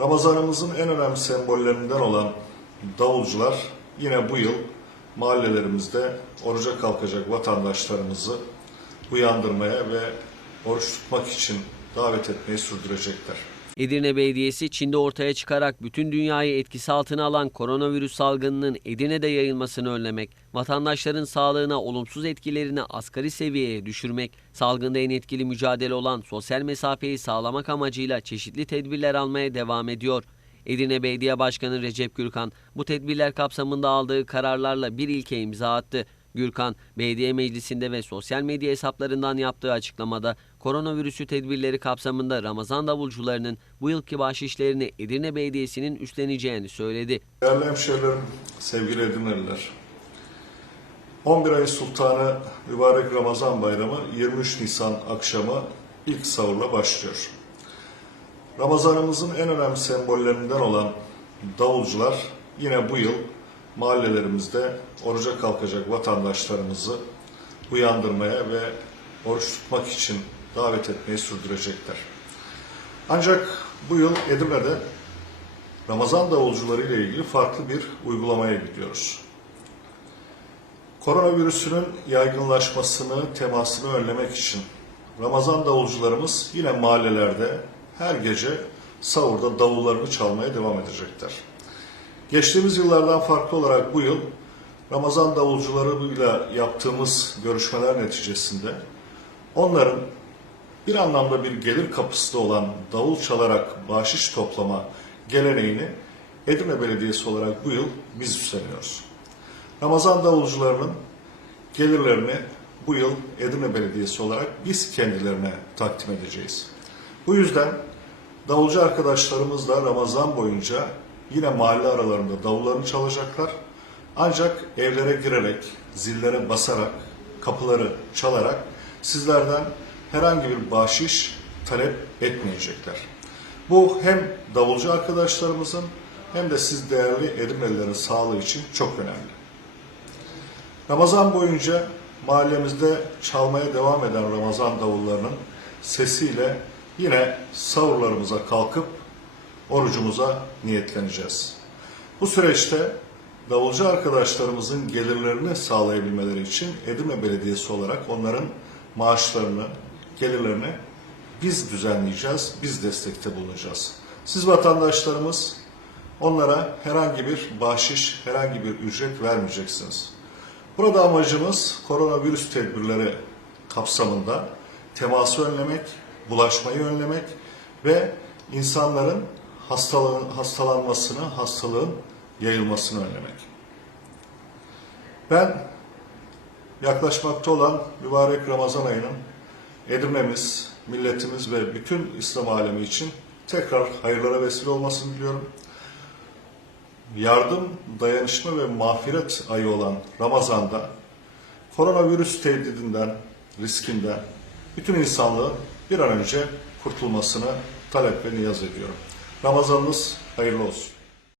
Ramazanımızın en önemli sembollerinden olan davulcular yine bu yıl mahallelerimizde oruca kalkacak vatandaşlarımızı uyandırmaya ve oruç tutmak için davet etmeyi sürdürecekler. Edirne Belediyesi Çin'de ortaya çıkarak bütün dünyayı etkisi altına alan koronavirüs salgınının Edirne'de yayılmasını önlemek, vatandaşların sağlığına olumsuz etkilerini asgari seviyeye düşürmek, salgında en etkili mücadele olan sosyal mesafeyi sağlamak amacıyla çeşitli tedbirler almaya devam ediyor. Edirne Belediye Başkanı Recep Gürkan bu tedbirler kapsamında aldığı kararlarla bir ilke imza attı. Gürkan, belediye meclisinde ve sosyal medya hesaplarından yaptığı açıklamada koronavirüsü tedbirleri kapsamında Ramazan davulcularının bu yılki bahşişlerini Edirne Belediyesi'nin üstleneceğini söyledi. Değerli hemşehrilerim, sevgili Edirneliler, 11 ayın sultanı mübarek Ramazan bayramı 23 Nisan akşamı ilk sahurla başlıyor. Ramazanımızın en önemli sembollerinden olan davulcular yine bu yıl mahallelerimizde oruca kalkacak vatandaşlarımızı uyandırmaya ve oruç tutmak için davet etmeyi sürdürecekler. Ancak bu yıl Edirne'de Ramazan davulcuları ile ilgili farklı bir uygulamaya gidiyoruz. Koronavirüsünün yaygınlaşmasını, temasını önlemek için Ramazan davulcularımız yine mahallelerde her gece sahurda davullarını çalmaya devam edecekler. Geçtiğimiz yıllardan farklı olarak bu yıl Ramazan davulcularıyla yaptığımız görüşmeler neticesinde onların bir anlamda bir gelir kapısı olan davul çalarak bahşiş toplama geleneğini Edirne Belediyesi olarak bu yıl biz üstleniyoruz. Ramazan davulcularının gelirlerini bu yıl Edirne Belediyesi olarak biz kendilerine takdim edeceğiz. Bu yüzden davulcu arkadaşlarımız da Ramazan boyunca yine mahalle aralarında davullarını çalacaklar. Ancak evlere girerek, zillere basarak, kapıları çalarak sizlerden herhangi bir bahşiş talep etmeyecekler. Bu hem davulcu arkadaşlarımızın hem de siz değerli Edirnelilerin sağlığı için çok önemli. Ramazan boyunca mahallemizde çalmaya devam eden Ramazan davullarının sesiyle yine sahurlarımıza kalkıp orucumuza niyetleneceğiz. Bu süreçte davulcu arkadaşlarımızın gelirlerini sağlayabilmeleri için Edirne Belediyesi olarak onların maaşlarını, gelirlerini biz düzenleyeceğiz, biz destekte bulunacağız. Siz vatandaşlarımız onlara herhangi bir bahşiş, herhangi bir ücret vermeyeceksiniz. Burada amacımız koronavirüs tedbirleri kapsamında teması önlemek, bulaşmayı önlemek ve insanların hastalığın, hastalanmasını, hastalığın yayılmasını önlemek. Ben yaklaşmakta olan mübarek Ramazan ayının Edirne'miz, milletimiz ve bütün İslam alemi için tekrar hayırlara vesile olmasını diliyorum. Yardım, dayanışma ve mağfiret ayı olan Ramazan'da koronavirüs tehdidinden, riskinden bütün insanlığın bir an önce kurtulmasını talep ve niyaz ediyorum. Ramazanınız hayırlı olsun.